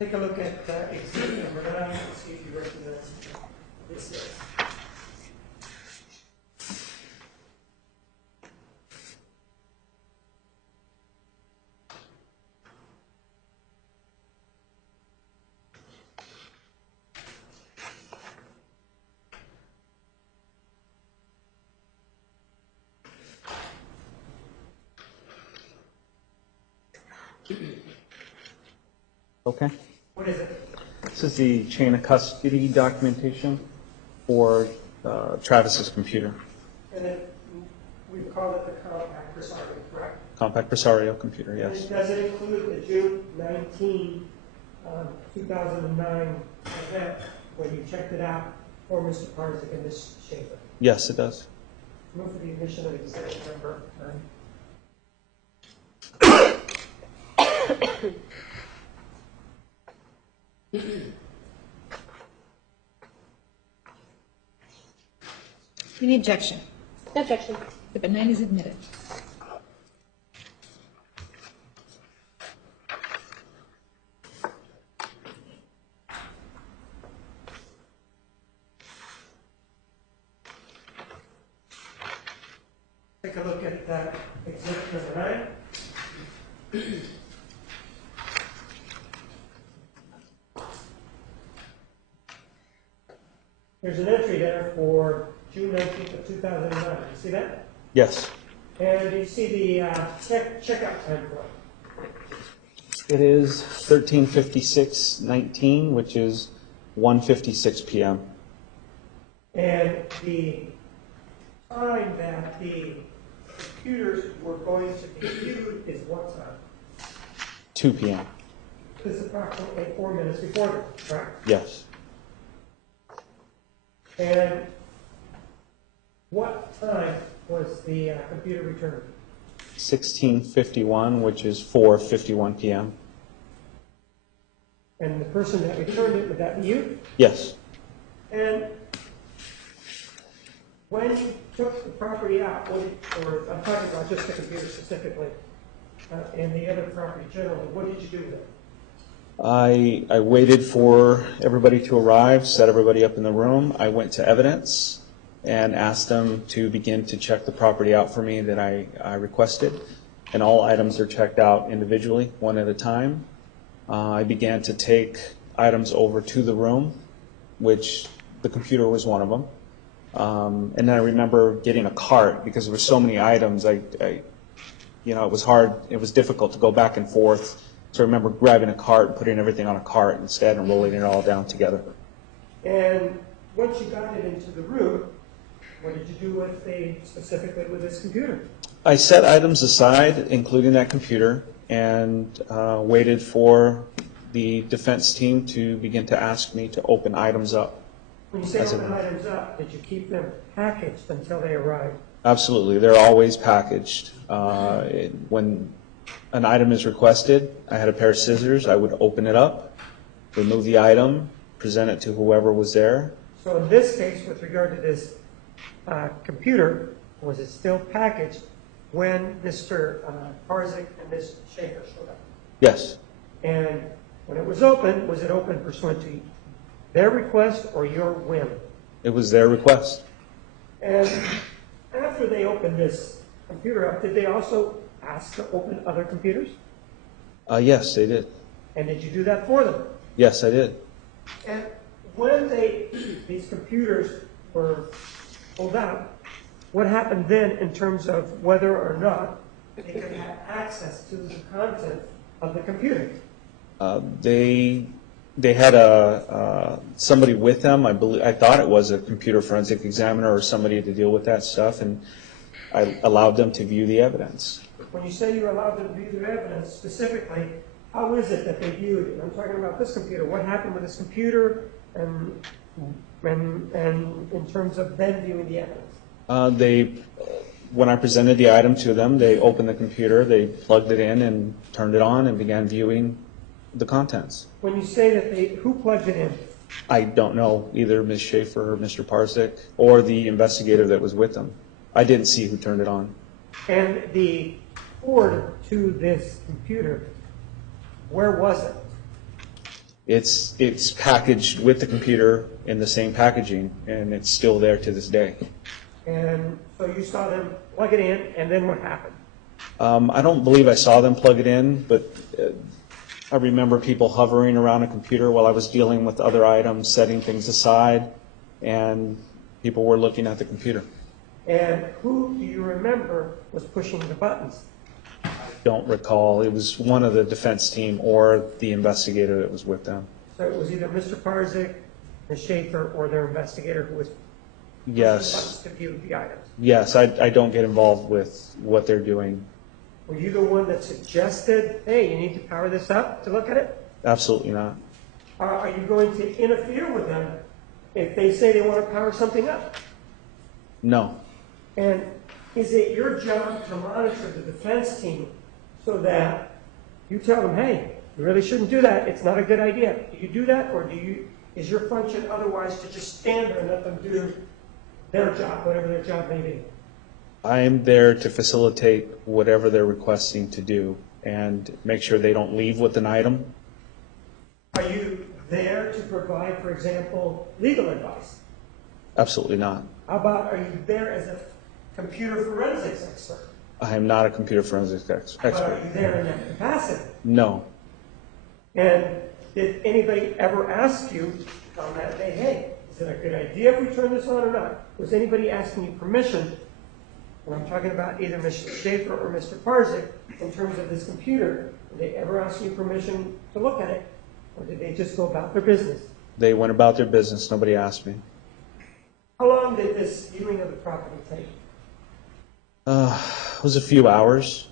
Take a look at exhibit number 9 and see if you recognize this is. Okay. What is it? This is the chain of custody documentation for Travis's computer. And then we call it the compact presario, correct? Compact Presario computer, yes. And does it include the June 19, 2009 event when you checked it out for Mr. Parzik and Ms. Schaefer? Yes, it does. Move for the admission of executive member 9. Any objection? No objection. Exhibit 9 is admitted. Take a look at that exhibit number 9. There's an entry there for June 19th of 2009. You see that? Yes. And you see the checkout time for it. It is 13:56:19, which is 1:56 p.m. And the time that the computers were going to be viewed is what time? 2 p.m. This is approximately 4 minutes before that, correct? Yes. And what time was the computer returned? 16:51, which is 4:51 p.m. And the person that returned it, would that be you? Yes. And when you took the property out, or I'm talking about just the computer specifically, and the other property generally, what did you do with it? I waited for everybody to arrive, set everybody up in the room. I went to evidence and asked them to begin to check the property out for me that I requested. And all items are checked out individually, one at a time. I began to take items over to the room, which the computer was one of them. And then I remember getting a cart because there were so many items. It was hard. It was difficult to go back and forth. So I remember grabbing a cart and putting everything on a cart instead and rolling it all down together. And once you got it into the room, what did you do specifically with this computer? I set items aside, including that computer, and waited for the defense team to begin to ask me to open items up. When you say As it open were. items up, did you keep them packaged until they arrived? Absolutely. They're always packaged. When an item is requested, I had a pair of scissors. I would open it up, remove the item, present it to whoever was there. So in this case, with regard to this computer, was it still packaged when Mr. Parzik and Ms. Schaefer showed up? Yes. And when it was open pursuant to their request or your whim? It was their request. And after they opened this computer up, did they also ask to open other computers? Yes, they did. And did you do that for them? Yes, I did. And when these computers were pulled out, what happened then in terms of whether or not they could have access to the content of the computer? They had somebody with them. I thought it was a computer forensic examiner or somebody to deal with that stuff, and I allowed them to view the evidence. When you say you allowed them to view the evidence, specifically, how is it that they viewed it? I'm talking about this computer. What happened with this computer, and in terms of them viewing the evidence? When I presented the item to them, they opened the computer, they plugged it in and turned it on and began viewing the contents. When you say that who plugged it in? I don't know, either Ms. Schaefer or Mr. Parzik or the investigator that was with them. I didn't see who turned it on. And the cord to this computer, where was it? It's packaged with the computer in the same packaging, and it's still there to this day. And so you saw them plug it in, and then what happened? I don't believe I saw them plug it in, but I remember people hovering around a computer while I was dealing with other items, setting things aside, and people were looking at the computer. And who do you remember was pushing the buttons? Don't recall. It was one of the defense team or the investigator that was with them. So it was either Mr. Parzik, Ms. Schaefer, or their investigator who was Yes. buttons to view the items. Yes, I don't get involved with what they're doing. Were you the one that suggested, hey, you need to power this up to look at it? Absolutely not. Are you going to interfere with them if they say they want to power something up? No. And is it your job to monitor the defense team so that you tell them, hey, you really shouldn't do that, it's not a good idea? Do you do that, or is your function otherwise to just stand there and let them do their job, whatever their job may be? I am there to facilitate whatever they're requesting to do and make sure they don't leave with an item. Are you there to provide, for example, legal advice? Absolutely not. How about, are you there as a computer forensics expert? I am not a computer forensics But are expert. you there in that capacity? No. And did anybody ever ask you on that day, hey, is it a good idea if we turn this on or not? Was anybody asking you permission? And I'm talking about either Mr. Schaefer or Mr. Parzik in terms of this computer. Did they ever ask you permission to look at it? Or did they just go about their business? They went about their business. Nobody asked me. How long did this viewing of the property take? It was a few hours.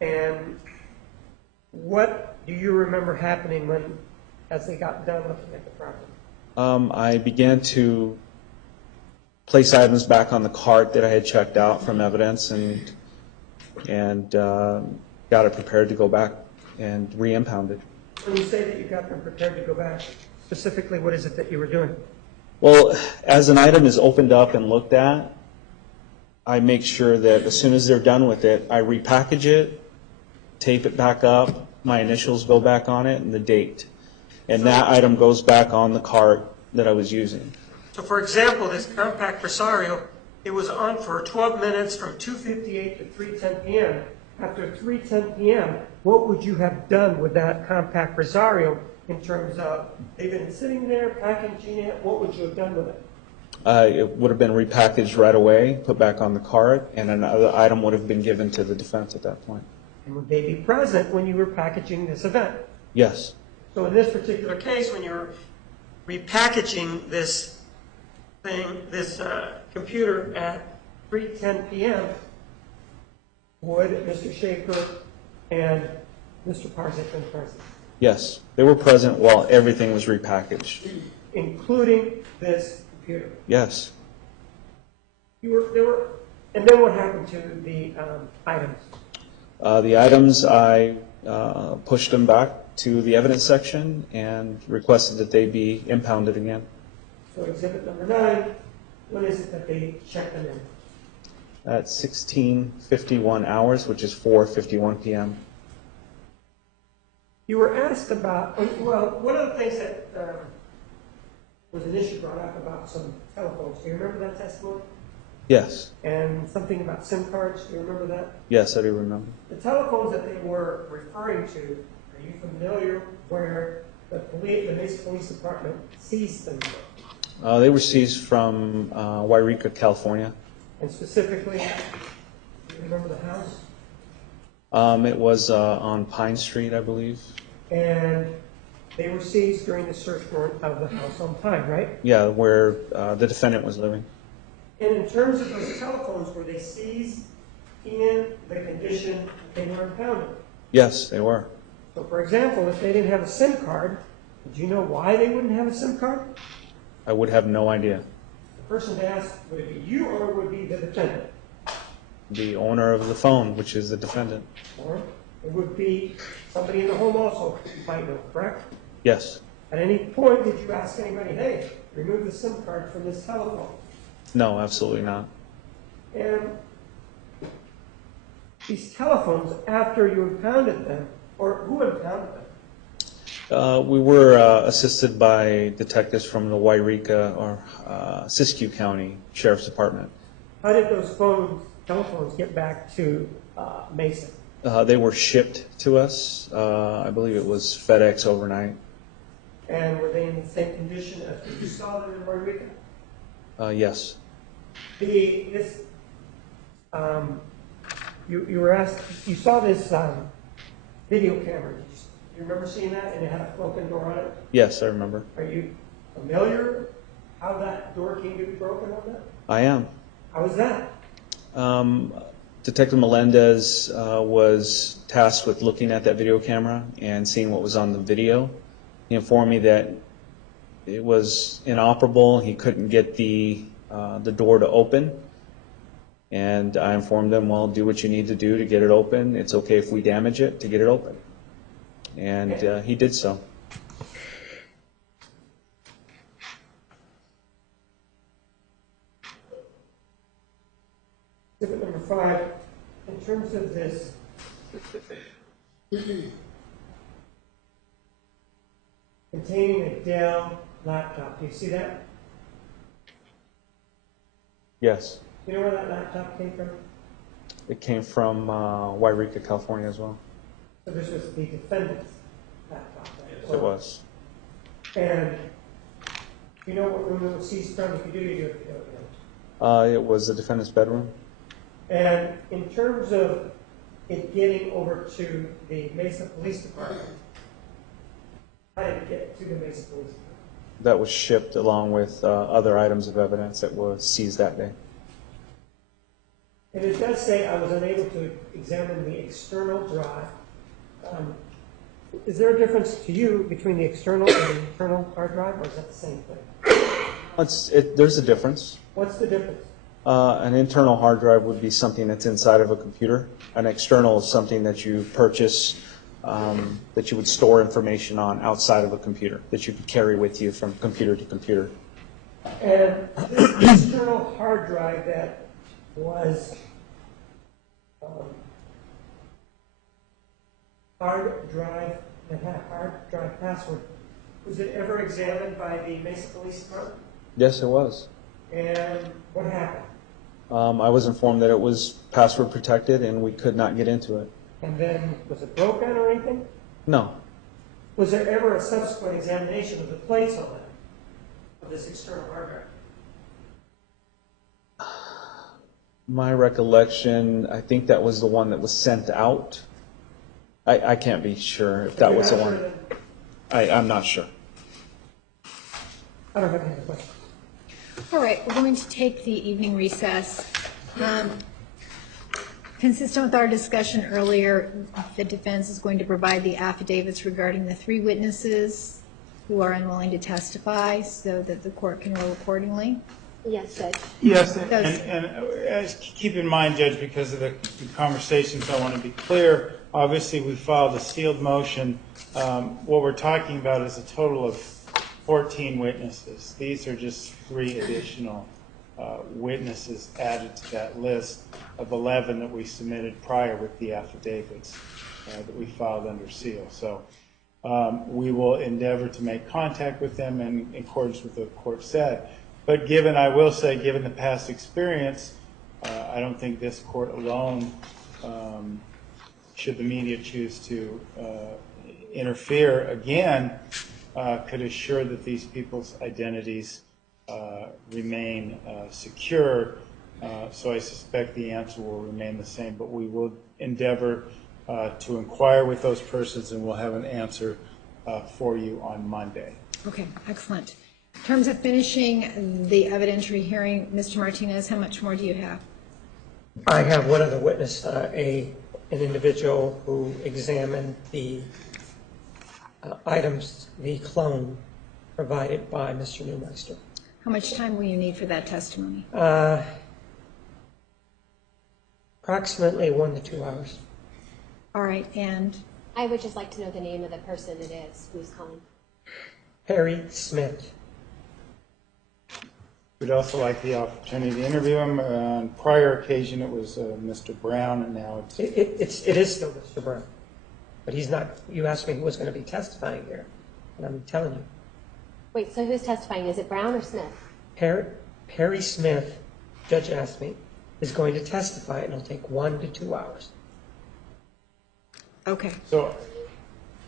And what do you remember happening as they got done looking at the property? I began to place items back on the cart that I had checked out from evidence and got it prepared to go back and re-impound it. When you say that you got them prepared to go back, specifically what is it that you were doing? Well, as an item is opened up and looked at, I make sure that as soon as they're done with it, I repackage it, tape it back up, my initials go back on it, and the date. And that item goes back on the cart that I was using. So for example, this compact Presario, it was on for 12 minutes from 2:58 to 3:10 p.m. After 3:10 p.m., what would you have done with that compact Presario in terms of, they've been sitting there, packaging it, what would you have done with it? It would have been repackaged right away, put back on the cart, and another item would have been given to the defense at that point. And would they be present when you were packaging this event? Yes. So in this particular case, when you're repackaging this thing, this computer at 3:10 p.m., would Mr. Schaefer and Mr. Parzik been present, Yes. They were present while everything was repackaged. including this computer? Yes. And then what happened to the items? The items, I pushed them back to the evidence section and requested that they be impounded again. So exhibit number 9, when is it that they checked them in? At 16:51 hours, which is 4:51 p.m. You were asked about, well, one of the things that was an issue brought up about some telephones. Do you remember that testimony? Yes. And something about SIM cards. Do you remember that? Yes, I do remember. The telephones that they were referring to, are you familiar where the Mesa Police Department seized them from? They were seized from Wairika, California. And specifically, do you remember the house? It was on Pine Street, I believe. And they were seized during the search warrant of the house on Pine, right? Yeah, where the defendant was living. And in terms of those telephones, were they seized in the condition they were impounded? Yes, they were. So for example, if they didn't have a SIM card, do you know why they wouldn't have a SIM card? I would have no idea. The person to ask, would it be you or would it be the defendant? The owner of the phone, which is the defendant. Or it would be somebody in the home also, you might know, correct? Yes. At any point, did you ask anybody, hey, remove the SIM card from this telephone? No, absolutely not. And these telephones, after you impounded them, or who impounded them? We were assisted by detectives from the Wairika or Siskiyou County Sheriff's Department. How did those telephones get back to Mesa? They were shipped to us. I believe it was FedEx overnight. And were they in the same condition as when you saw them in Puerto Rico? Yes. You were asked, you saw this video camera. You remember seeing that? And it had a broken door on it? Yes, I remember. Are you familiar how that door came to be broken on that? I am. How was that? Detective Melendez was tasked with looking at that video camera and seeing what was on the video. He informed me that it was inoperable. He couldn't get the door to open. And I informed him, well, do what you need to do to get it open. It's okay if we damage it to get it open. And he did so. Exhibit number 5, in terms of this containing a Dell laptop, do you see that? Yes. You know where that laptop came from? It came from Wairika, California as well. So this was the defendant's laptop. Right? Yes, it was. And you know what room it was seized from? If you do, you do. If you don't, you don't. It was the defendant's bedroom. And in terms of it getting over to the Mesa Police Department, how did it get to the Mesa Police Department? That was shipped along with other items of evidence that was seized that day. And it does say I was unable to examine the external drive. Is there a difference to you between the external and the internal hard drive, or is that the same thing? There's a difference. What's the difference? An internal hard drive would be something that's inside of a computer. An external is something that you purchase that you would store information on outside of a computer that you could carry with you from computer to computer. And this external hard drive that was hard drive that had a hard drive password, was it ever examined by the Mesa Police Department? Yes, it was. And what happened? I was informed that it was password protected and we could not get into it. And then, was it broken or anything? No. Was there ever a subsequent examination of the plates on that, of this external hard drive? My recollection, I think that was the one that was sent out. I can't be sure if that was the one. I'm not sure. I don't have any other questions. All right, we're going to take the evening recess. Consistent with our discussion earlier, the defense is going to provide the affidavits regarding the 3 witnesses who are unwilling to testify so that the court can rule accordingly. Yes, Judge. Yes, and keep in mind, Judge, because of the conversations, I want to be clear. Obviously, we filed a sealed motion. What we're talking about is a total of 14 witnesses. These are just 3 additional witnesses added to that list of 11 that we submitted prior with the affidavits that we filed under seal. So we will endeavor to make contact with them in accordance with what the court said. But I will say, given the past experience, I don't think this court alone, should the media choose to interfere again, could assure that these people's identities remain secure. So I suspect the answer will remain the same, but we will endeavor to inquire with those persons, and we'll have an answer for you on Monday. Okay, excellent. In terms of finishing the evidentiary hearing, Mr. Martinez, how much more do you have? I have one other witness, an individual who examined the items, the clone provided by Mr. Newmeister. How much time will you need for that testimony? Approximately 1 to 2 hours. All right, and I would just like to know the name of the person it is who's calling. Harry Smith. We'd also like the opportunity to interview him. On prior occasion, it was Mr. Brown, and now it's... It is still Mr. Brown, but he's not. You asked me who was going to be testifying here, and I'm telling you. Wait, so who's testifying? Is it Brown or Smith? Harry Smith, judge asked me, is going to testify, and it'll take 1 to 2 hours. okay. So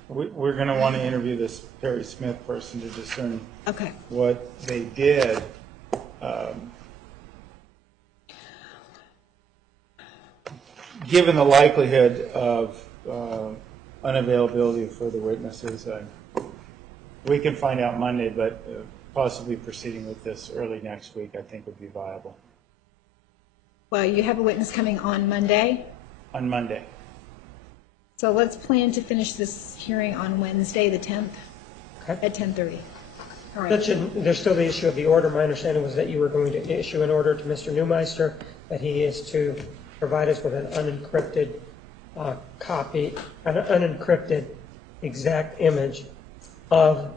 we're going to want to interview this Harry Smith person to discern Okay. what they did. Given the likelihood of unavailability of further witnesses, we can find out Monday, but possibly proceeding with this early next week, I think would be viable. Well, you have a witness coming on Monday, On Monday. so let's plan to finish this hearing on Wednesday, the 10th, Okay. at 10:30. All right. There's still the issue of the order. My understanding was that you were going to issue an order to Mr. Newmeister that he is to provide us with an unencrypted copy, an unencrypted exact image of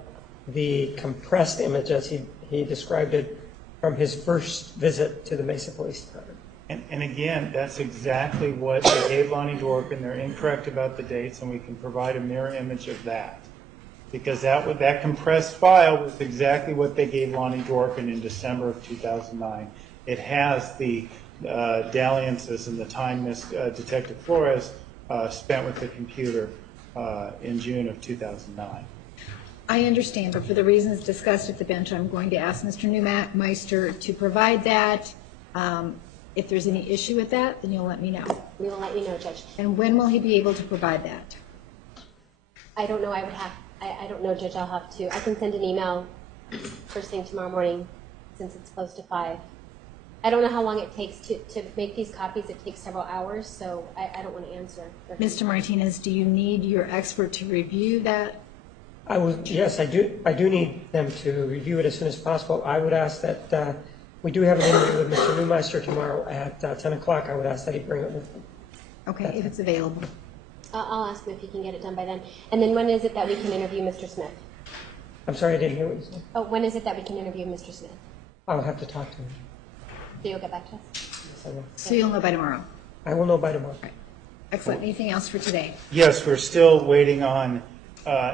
the compressed image as he described it from his first visit to the Mesa Police Department. And again, that's exactly what they gave Lonnie Dworkin. They're incorrect about the dates, and we can provide a mirror image of that. Because that compressed file was exactly what they gave Lonnie Dworkin in December of 2009. It has the dalliances and the time Detective Flores spent with the computer in June of 2009. I understand, but for the reasons discussed at the bench, I'm going to ask Mr. Newmeister to provide that. If there's any issue with that, then you'll let me know. We will let you know, Judge. And when will he be able to provide that? I don't know, I don't know, Judge, I'll have to, I can send an email first thing tomorrow morning, since it's close to 5. I don't know how long it takes to make these copies. It takes several hours, so I don't want to answer. Mr. Martinez, do you need your expert to review that? Yes, I do. I do need them to review it as soon as possible. I would ask that we do have an interview with Mr. Newmeister tomorrow at 10 o'clock. I would ask that he bring it with him. Okay, if it's available. I'll ask him if he can get it done by then. And then when is it that we can interview Mr. Smith? I'm sorry, I didn't hear what you said. Oh, when is it that we can interview Mr. Smith? I'll have to talk to him. So you'll get back to us? Yes, I will. So you'll know by tomorrow. I will know by tomorrow. Excellent. Anything else for today? Yes, we're still waiting on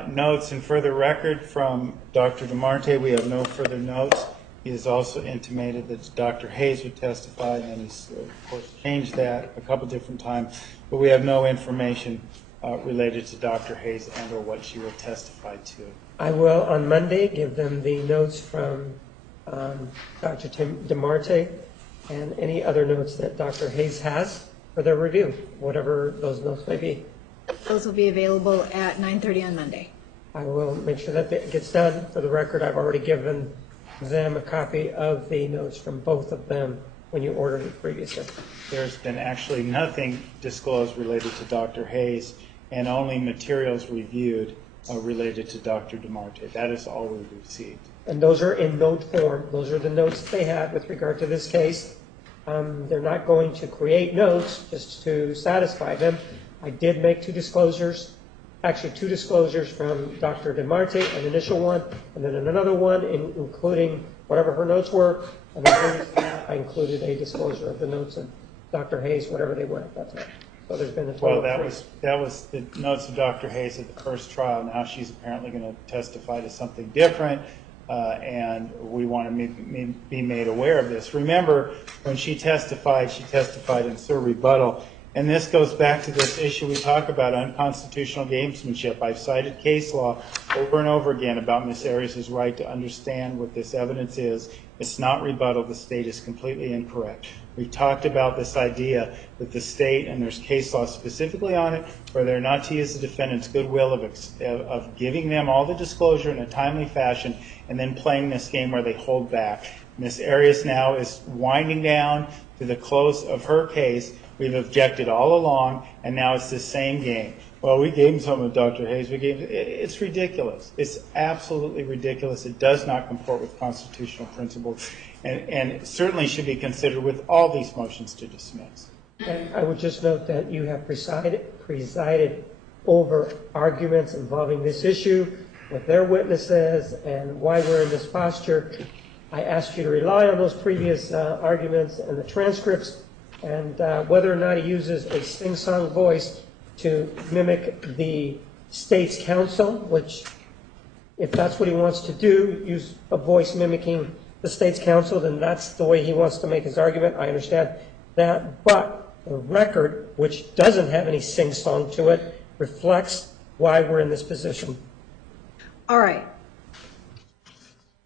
notes and further record from Dr. DeMarte. We have no further notes. He has also intimated that Dr. Hayes would testify, and then he's, of course, changed that a couple different times. But we have no information related to Dr. Hayes and or what she will testify to. I will, on Monday, give them the notes from Dr. DeMarte and any other notes that Dr. Hayes has for their review, whatever those notes may be. Those will be available at 9:30 on Monday. I will make sure that it gets done. For the record, I've already given them a copy of the notes from both of them when you ordered it previously. There's been actually nothing disclosed related to Dr. Hayes and only materials reviewed related to Dr. DeMarte. That is all we've received. And those are in note form. Those are the notes they had with regard to this case. They're not going to create notes just to satisfy them. I did make two disclosures from Dr. DeMarte, an initial one, and then another one, including whatever her notes were. And then I included a disclosure of the notes of Dr. Hayes, whatever they were at that time. So there's been a total. Well, that was the notes of Dr. Hayes at the first trial. Now she's apparently going to testify to something different, and we want to be made aware of this. Remember, when she testified in sur rebuttal. And this goes back to this issue we talk about, unconstitutional gamesmanship. I've cited case law over and over again about Ms. Arias' right to understand what this evidence is. It's not rebuttal. The state is completely incorrect. We've talked about this idea that the state, and there's case law specifically on it, where they're not to use the defendant's goodwill of giving them all the disclosure in a timely fashion and then playing this game where they hold back. Ms. Arias now is winding down to the close of her case. We've objected all along, and now it's the same game. Well, we gave him some of Dr. Hayes. It's ridiculous. It's absolutely ridiculous. It does not comport with constitutional principles, and it certainly should be considered with all these motions to dismiss. And I would just note that you have presided over arguments involving this issue with their witnesses and why we're in this posture. I asked you to rely on those previous arguments and the transcripts, and whether or not he uses a sing-song voice to mimic the state's counsel, which, if that's what he wants to do, use a voice mimicking the state's counsel, then that's the way he wants to make his argument. I understand that. But the record, which doesn't have any sing-song to it, reflects why we're in this position. All right.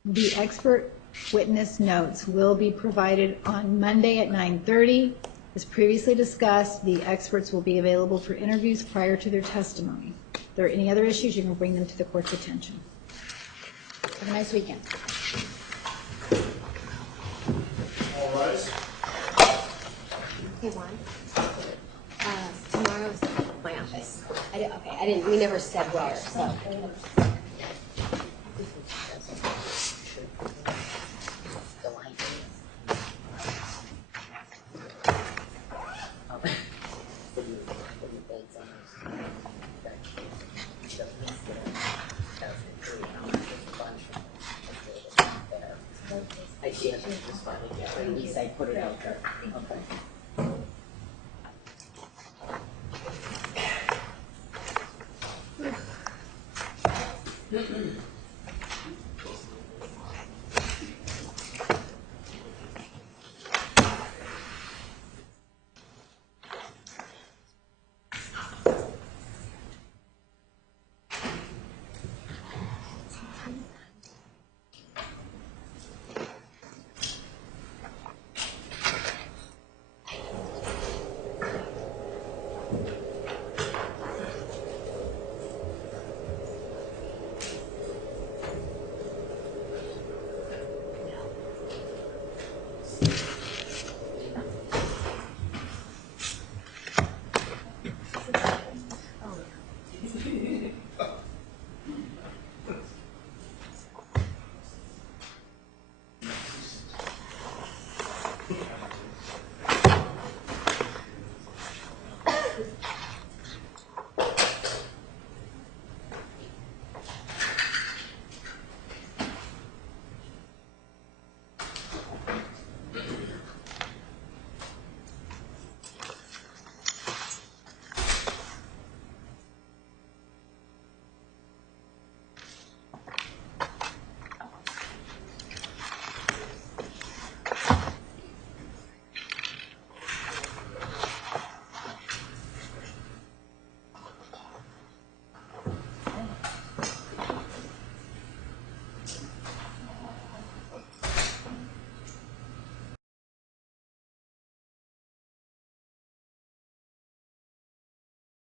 The expert witness notes will be provided on Monday at 9:30. As previously discussed, the experts will be available for interviews prior to their testimony. If there are any other issues, you can bring them to the court's attention. Have a nice weekend. All rise. Hey, Juan. Tomorrow's my office. I didn't, we never said where, so. The line is. I see it, just fine, yeah, at least I put it out there. Okay.